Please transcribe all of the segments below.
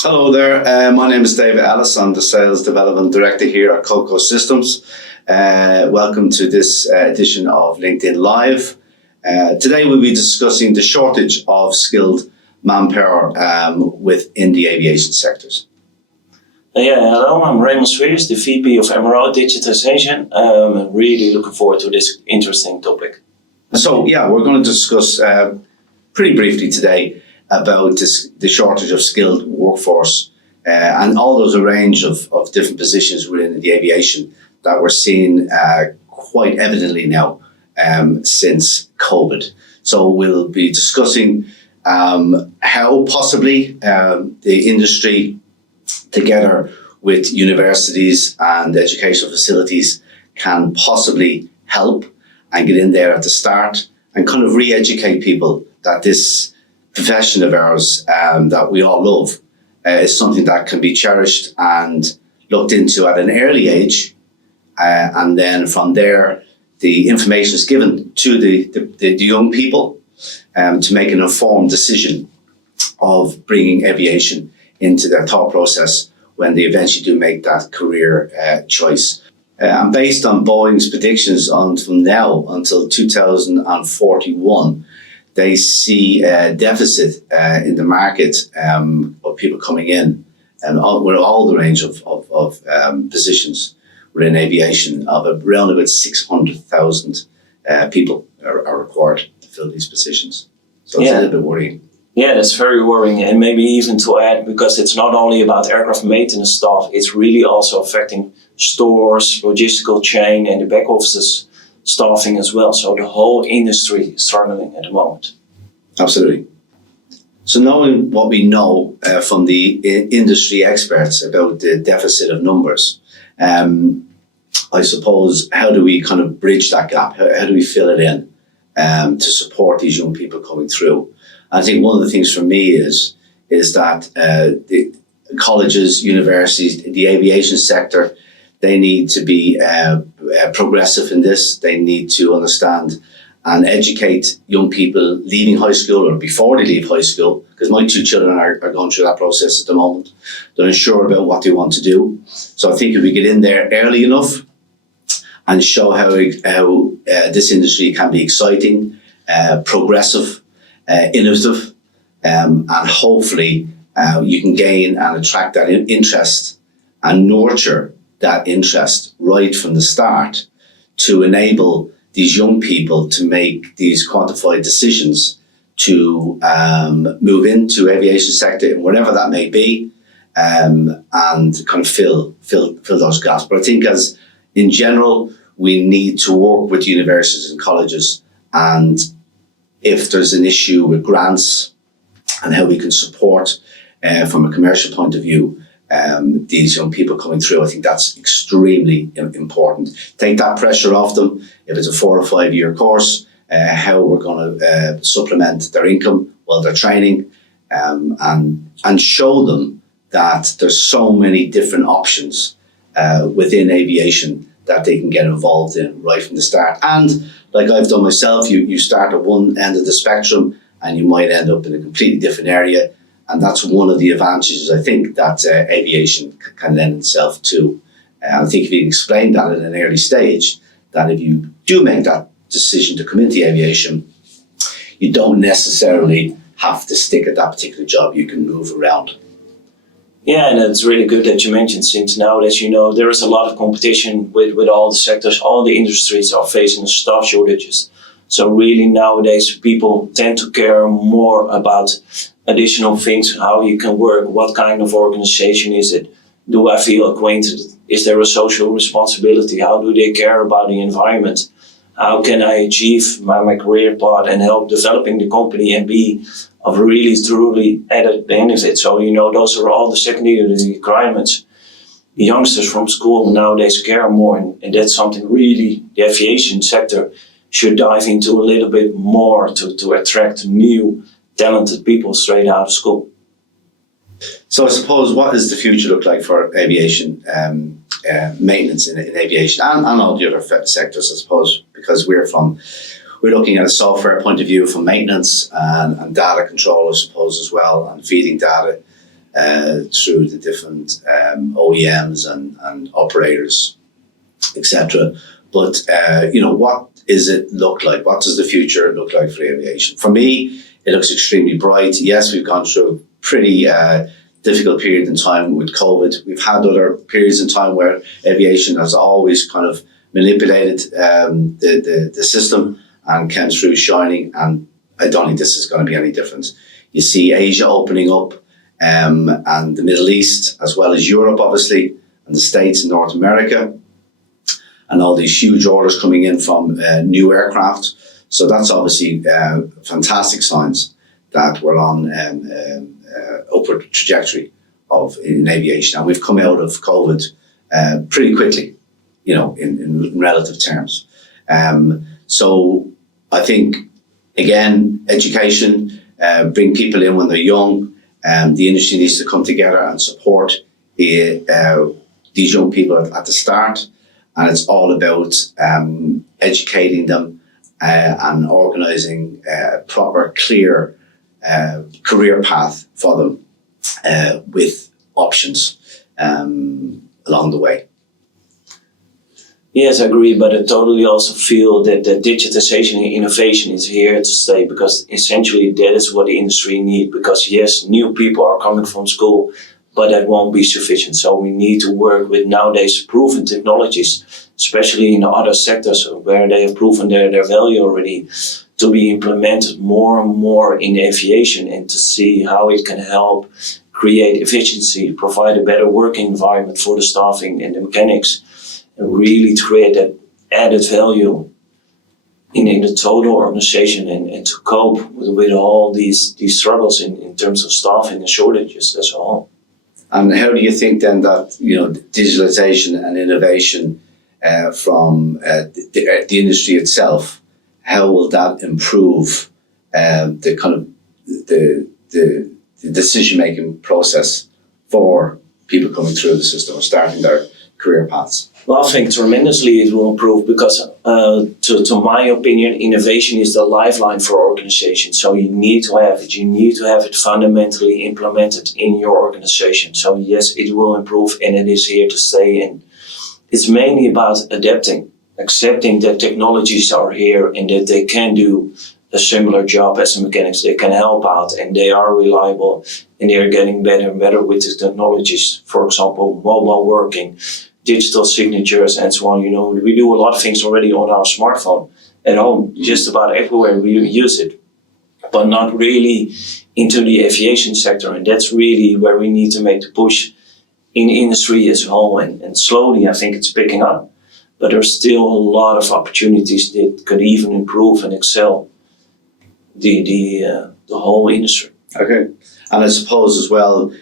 Hello there. My name is David Ellis. I'm the Sales Development Director here at Coco Systems. Welcome to this edition of LinkedIn Live. Today we'll be discussing the shortage of skilled manpower within the aviation sectors. Hello, I'm Raymond Sweers, the VP of MRO Digitalisation. I'm really looking forward to this interesting topic. So, we're going to discuss pretty briefly today about the shortage of skilled workforce and all those a range of different positions within the aviation that we're seeing quite evidently now since COVID. So we'll be discussing how possibly the industry, together with universities and educational facilities, can possibly help and get in there at the start and kind of re-educate people that this profession of ours that we all love is something that can be cherished and looked into at an early age, and then from there the information is given to the young people to make an informed decision of bringing aviation into their thought process when they eventually do make that career choice. And based on Boeing's predictions from now until 2041, they see a deficit in the market of people coming in, and with all the range of positions within aviation, of around about 600,000 people are required to fill these positions. So it's a little bit worrying. Yeah, that's very worrying. And maybe even to add, because it's not only about aircraft maintenance staff, it's really also affecting stores, logistical chain, and the back offices staffing as well. So the whole industry is struggling at the moment. Absolutely. So knowing what we know from the industry experts about the deficit of numbers, I suppose, how do we kind of bridge that gap? How do we fill it in to support these young people coming through? I think one of the things for me is that the colleges, universities, the aviation sector, they need to be progressive in this. They need to understand and educate young people leaving high school or before they leave high school, because my two children are going through that process at the moment. They're unsure about what they want to do. So I think if we get in there early enough and show how this industry can be exciting, progressive, innovative, and hopefully you can gain and attract that interest and nurture that interest right from the start to enable these young people to make these quantified decisions to move into aviation sector, whatever that may be, and kind of fill those gaps. But I think as in general, we need to work with universities and colleges, and if there's an issue with grants and how we can support from a commercial point of view, these young people coming through, I think that's extremely important. Take that pressure off them. If it's a 4 or 5 year course, how we're going to supplement their income while they're training, and show them that there's so many different options within aviation that they can get involved in right from the start. And like I've done myself, you start at one end of the spectrum and you might end up in a completely different area. And that's one of the advantages, I think, that aviation can lend itself to. I think if you can explain that at an early stage, that if you do make that decision to come into aviation, you don't necessarily have to stick at that particular job. You can move around. Yeah, and it's really good that you mentioned, since nowadays, there is a lot of competition with all the sectors. All the industries are facing staff shortages. So really nowadays, people tend to care more about additional things, how you can work, what kind of organization is it, do I feel acquainted, is there a social responsibility, how do they care about the environment, how can I achieve my career path and help developing the company and be of really truly added benefit. So those are all the secondary requirements. The youngsters from school nowadays care more, and that's something really the aviation sector should dive into a little bit more to attract new talented people straight out of school. So I suppose, what does the future look like for aviation maintenance in aviation and all the other sectors, I suppose, because we're looking at a software point of view from maintenance and data control, I suppose, as well, and feeding data through the different OEMs and operators, etc. But what does it look like? What does the future look like for aviation? For me, it looks extremely bright. Yes, we've gone through a pretty difficult period in time with COVID. We've had other periods in time where aviation has always kind of manipulated the system and came through shining, and I don't think this is going to be any different. You see Asia opening up, and the Middle East, as well as Europe, obviously, and the States and North America, and all these huge orders coming in from new aircraft. So that's obviously fantastic signs that we're on upward trajectory in aviation. And we've come out of COVID pretty quickly, in relative terms. So I think, again, education, bring people in when they're young. The industry needs to come together and support these young people at the start. And it's all about educating them and organising a proper, clear career path for them with options along the way. Yes, I agree, but I totally also feel that the digitization and innovation is here to stay, because essentially that is what the industry needs. Because yes, new people are coming from school, but that won't be sufficient. So we need to work with nowadays proven technologies, especially in other sectors where they have proven their value already, to be implemented more and more in aviation, and to see how it can help create efficiency, provide a better working environment for the staffing and the mechanics, and really to create that added value in the total organization, and to cope with all these struggles in terms of staffing and shortages as a whole. And how do you think then that digitalization and innovation from the industry itself, how will that improve the kind of the decision-making process for people coming through the system or starting their career paths? Well, I think tremendously it will improve, because to my opinion, innovation is the lifeline for organizations. So you need to have it. You need to have it fundamentally implemented in your organization. So yes, it will improve, and it is here to stay. And it's mainly about adapting, accepting that technologies are here and that they can do a similar job as the mechanics. They can help out, and they are reliable, and they are getting better and better with the technologies. For example, mobile working, digital signatures, and so on. We do a lot of things already on our smartphone at home. Just about everywhere we use it, but not really into the aviation sector. And that's really where we need to make the push in the industry as a whole. And slowly, I think it's picking up. But there's still a lot of opportunities that could even improve and excel the whole industry. Okay. And I suppose as well,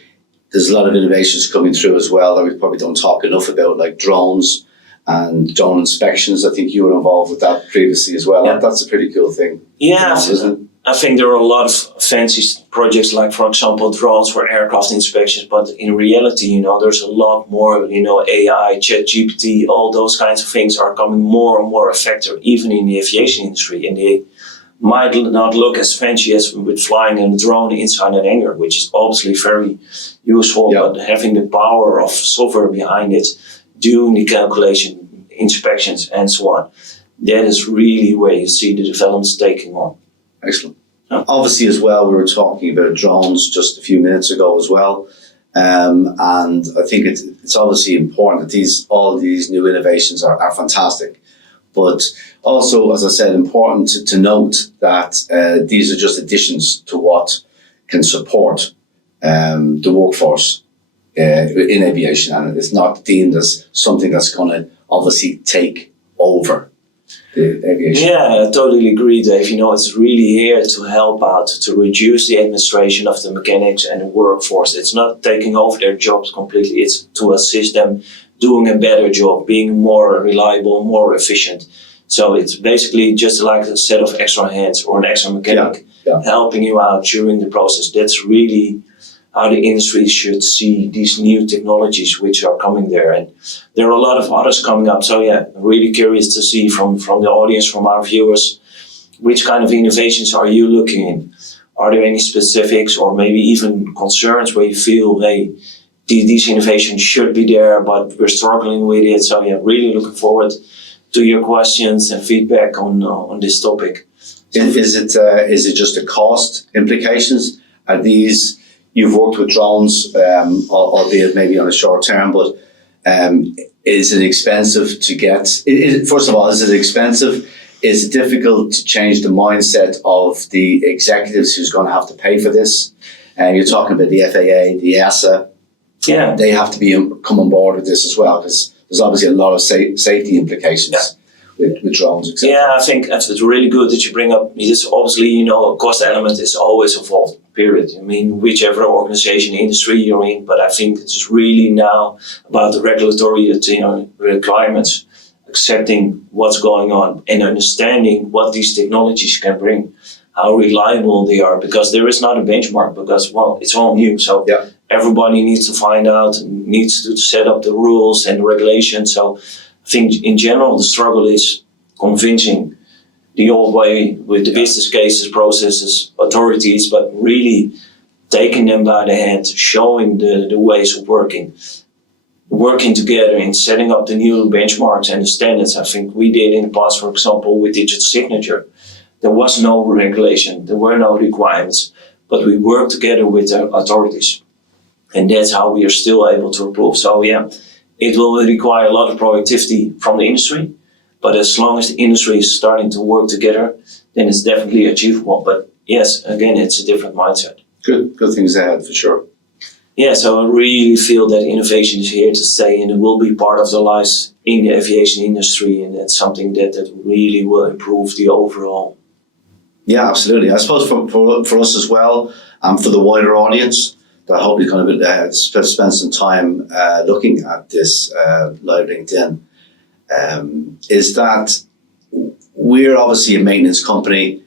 there's a lot of innovations coming through as well that we probably don't talk enough about, like drones and drone inspections. I think you were involved with that previously as well. Yeah. That's a pretty cool thing. Yeah, isn't it? I think there are a lot of fancy projects, like, for example, drones for aircraft inspections. But in reality, there's a lot more, AI, ChatGPT, all those kinds of things are coming more and more effective, even in the aviation industry. And they might not look as fancy as with flying a drone inside an hangar, which is obviously very useful, Yeah. but having the power of software behind it, doing the calculation, inspections, and so on, that is really where you see the developments taking on. Excellent. Obviously, as well, we were talking about drones just a few minutes ago as well. And I think it's obviously important that all these new innovations are fantastic. But also, as I said, important to note that these are just additions to what can support the workforce in aviation. And it's not deemed as something that's going to obviously take over the aviation. Yeah, I totally agree, Dave. It's really here to help out, to reduce the administration of the mechanics and the workforce. It's not taking over their jobs completely. It's to assist them doing a better job, being more reliable, more efficient. So it's basically just like a set of extra hands or an extra mechanic helping you out during the process. That's really how the industry should see these new technologies which are coming there. And there are a lot of others coming up. So yeah, I'm really curious to see from the audience, from our viewers, which kind of innovations are you looking in? Are there any specifics or maybe even concerns where you feel, hey, these innovations should be there, but we're struggling with it? So yeah, really looking forward to your questions and feedback on this topic. Is it just the cost implications? Are these, you've worked with drones, albeit maybe on a short term, but is it expensive to get? First of all, is it expensive? Is it difficult to change the mindset of the executives who's going to have to pay for this? You're talking about the FAA, the EASA. Yeah, they have to come on board with this as well, because there's obviously a lot of safety implications with drones, etc. Yeah, I think it's really good that you bring up this. Obviously, a cost element is always involved, period. I mean, whichever organization, industry you're in, but I think it's really now about the regulatory requirements, accepting what's going on and understanding what these technologies can bring, how reliable they are, because there is not a benchmark, because, well, it's all new. So everybody needs to find out, needs to set up the rules and regulations. So I think in general, the struggle is convincing the old way with the business cases, processes, authorities, but really taking them by the hand, showing the ways of working together in setting up the new benchmarks and the standards. I think we did in the past, for example, with digital signature. There was no regulation, there were no requirements, but we worked together with the authorities. And that's how we are still able to approve. So yeah, it will require a lot of productivity from the industry, but as long as the industry is starting to work together, then it's definitely achievable. But yes, again, it's a different mindset. Good things ahead for sure. Yeah, so I really feel that innovation is here to stay, and it will be part of the lives in the aviation industry, and that's something that really will improve the overall. Yeah, absolutely. I suppose for us as well, and for the wider audience, that hopefully kind of spend some time looking at this live LinkedIn, is that we're obviously a maintenance company,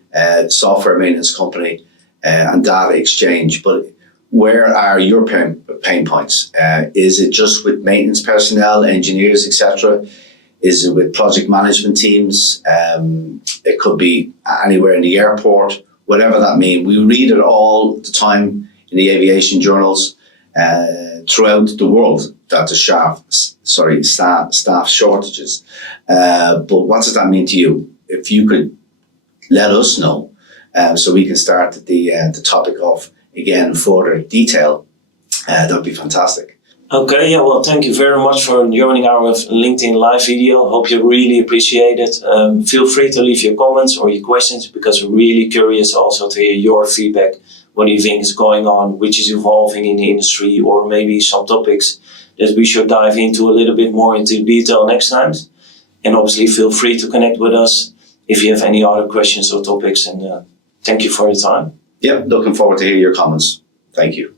software maintenance company, and data exchange, but where are your pain points? Is it just with maintenance personnel, engineers, etc.? Is it with project management teams? It could be anywhere in the airport, whatever that means. We read it all the time in the aviation journals throughout the world that the staff shortages. But what does that mean to you? If you could let us know, so we can start the topic off again in further detail, that would be fantastic. Okay, yeah, well, thank you very much for joining our LinkedIn live video. Hope you really appreciate it. Feel free to leave your comments or your questions, because we're really curious also to hear your feedback. What do you think is going on, which is evolving in the industry, or maybe some topics that we should dive into a little bit more into detail next time. And obviously feel free to connect with us if you have any other questions or topics. And thank you for your time. Yeah, looking forward to hear your comments. Thank you.